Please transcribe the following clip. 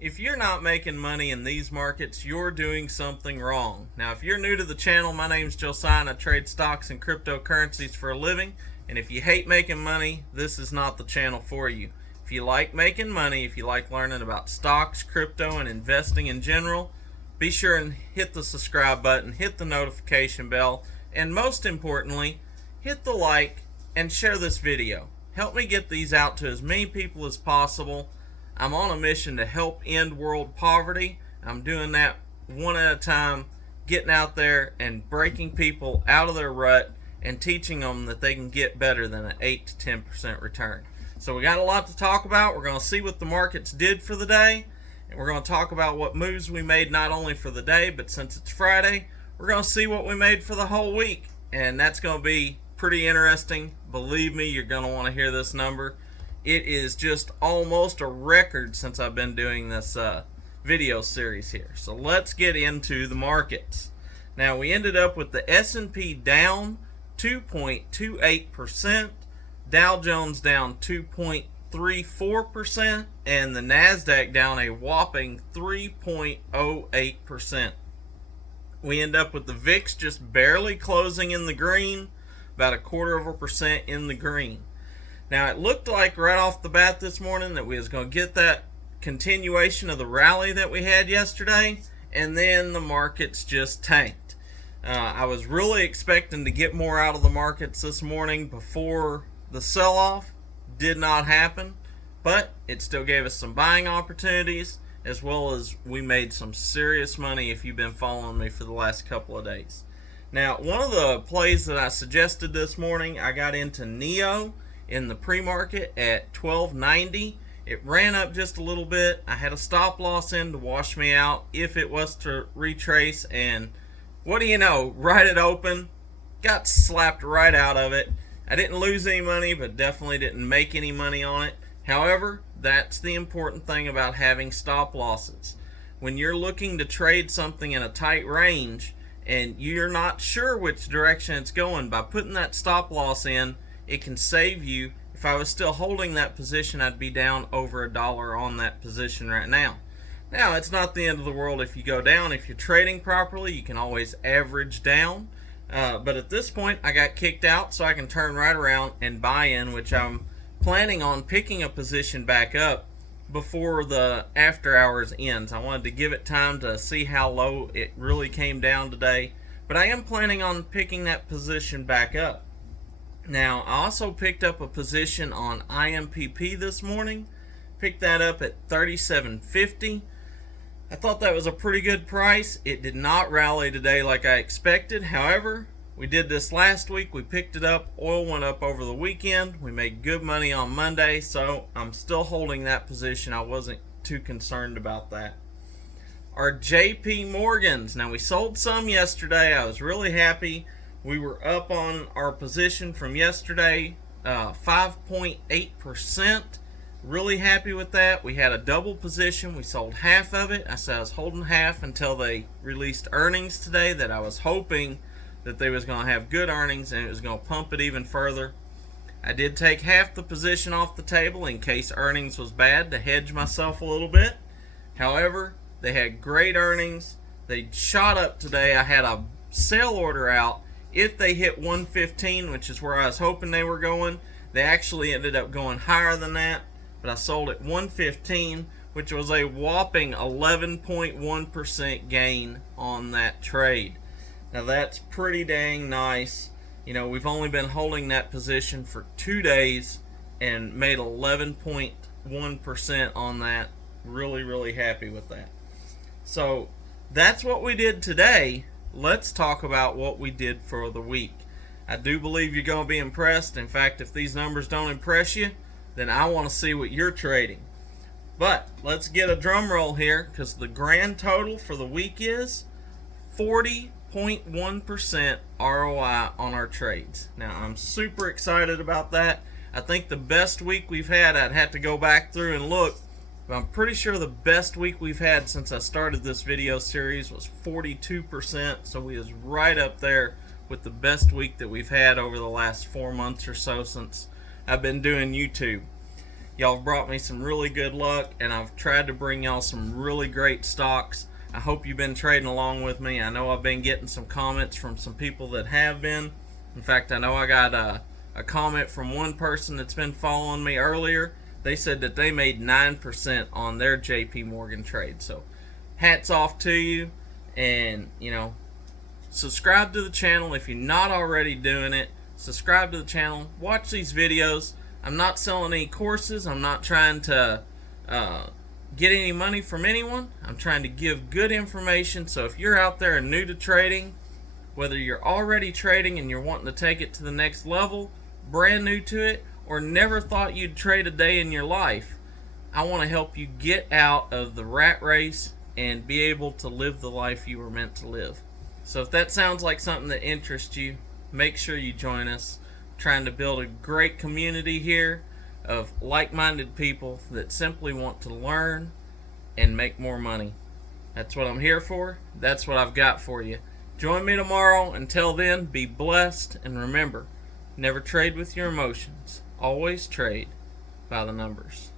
If you're not making money in these markets, you're doing something wrong. Now, if you're new to the channel, my name's Josiah and I trade stocks and cryptocurrencies for a living. And if you hate making money, this is not the channel for you. If you like making money, if you like learning about stocks, crypto, and investing in general, be sure and hit the subscribe button, hit the notification bell, and most importantly, hit the like and share this video. Help me get these out to as many people as possible. I'm on a mission to help end world poverty. I'm doing that one at a time, getting out there and breaking people out of their rut and teaching them that they can get better than an 8 to 10% return. So we got a lot to talk about. We're going to see what the markets did for the day, and we're going to talk about what moves we made not only for the day, but since it's Friday, we're going to see what we made for the whole week, and that's going to be pretty interesting. Believe me, you're going to want to hear this number. It is just almost a record since I've been doing this video series here. So let's get into the markets. Now, we ended up with the S&P down 2.28%, Dow Jones down 2.34%, and the NASDAQ down a whopping 3.08%. We end up with the VIX just barely closing in the green, about 0.25% in the green. Now, it looked like right off the bat this morning that we was going to get that continuation of the rally that we had yesterday, and then the markets just tanked. I was really expecting to get more out of the markets this morning before the sell-off. Did not happen, but it still gave us some buying opportunities, as well as we made some serious money if you've been following me for the last couple of days. Now, one of the plays that I suggested this morning, I got into NEO in the pre-market at $12.90. It ran up just a little bit. I had a stop loss in to wash me out if it was to retrace, and what do you know, right at open, got slapped right out of it. I didn't lose any money, but definitely didn't make any money on it. However, that's the important thing about having stop losses. When you're looking to trade something in a tight range and you're not sure which direction it's going, by putting that stop loss in, it can save you. If I was still holding that position, I'd be down over $1 on that position right now. Now, it's not the end of the world if you go down. If you're trading properly, you can always average down. But at this point, I got kicked out, so I can turn right around and buy in, which I'm planning on picking a position back up before the after hours ends. I wanted to give it time to see how low it really came down today, but I am planning on picking that position back up. Now, I also picked up a position on IMPP this morning. Picked that up at $37.50. I thought that was a pretty good price. It did not rally today like I expected. However, we did this last week. We picked it up. Oil went up over the weekend. We made good money on Monday, so I'm still holding that position. I wasn't too concerned about that. Our JP Morgans. Now, we sold some yesterday. I was really happy. We were up on our position from yesterday, 5.8%. Really happy with that. We had a double position. We sold half of it. I said I was holding half until they released earnings today, that I was hoping that they was going to have good earnings and it was going to pump it even further. I did take half the position off the table in case earnings was bad to hedge myself a little bit. However, they had great earnings. They shot up today. I had a sell order out. If they hit 115, which is where I was hoping they were going, they actually ended up going higher than that. But I sold at 115, which was a whopping 11.1% gain on that trade. Now that's pretty dang nice. You know, we've only been holding that position for 2 days and made 11.1% on that. Really, really happy with that. So that's what we did today. Let's talk about what we did for the week. I do believe you're going to be impressed. In fact, if these numbers don't impress you, then I want to see what you're trading. But let's get a drum roll here, because the grand total for the week is 40.1% ROI on our trades. Now, I'm super excited about that. I think the best week we've had, I'd have to go back through and look, but I'm pretty sure the best week we've had since I started this video series was 42%, so we was right up there with the best week that we've had over the last 4 months or so since I've been doing YouTube. Y'all have brought me some really good luck, and I've tried to bring y'all some really great stocks. I hope you've been trading along with me. I know I've been getting some comments from some people that have been. In fact, I know I got a comment from one person that's been following me earlier. They said that they made 9% on their JP Morgan trade. So hats off to you, and subscribe to the channel if you're not already doing it. Subscribe to the channel, watch these videos. I'm not selling any courses. I'm not trying to get any money from anyone. I'm trying to give good information. So if you're out there and new to trading, whether you're already trading and you're wanting to take it to the next level, brand new to it, or never thought you'd trade a day in your life, I want to help you get out of the rat race and be able to live the life you were meant to live. So if that sounds like something that interests you, make sure you join us. Trying to build a great community here of like-minded people that simply want to learn and make more money. That's what I'm here for. That's what I've got for you. Join me tomorrow. Until then, be blessed, and remember, never trade with your emotions. Always trade by the numbers.